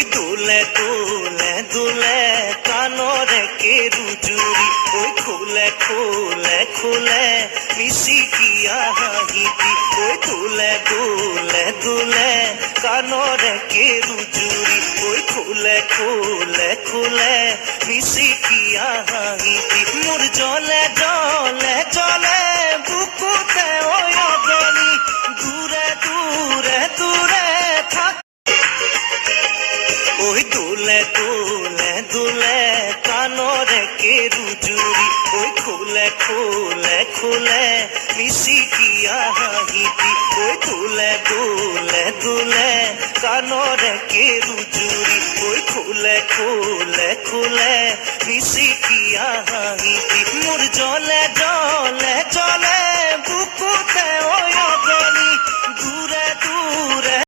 ওই দোলে দোলে দোলে কানরে কেরু জুরি ওই খোলে খোলে খোলে মিশিকিয়া হাহিতি ওই দোলে দোলে দোলে কানরে কেরু জুরি ওই খোলে খোলে খোলে মিশিকিয়া হাহিতি মোর জলে জলে জলে বুকুতে ওই অগনি দূরে দূরে দূরে থাক ওই দোলে দোলে দোলে কানরে কেরু জুরি ওই খোলে খোলে খোলে মিশিকিয়া হাহিতি ওই দোলে দোলে দোলে কানরে কেরু জুরি ওই খোলে খোলে খোলে মিশিকিয়া হাহিতি মোর জলে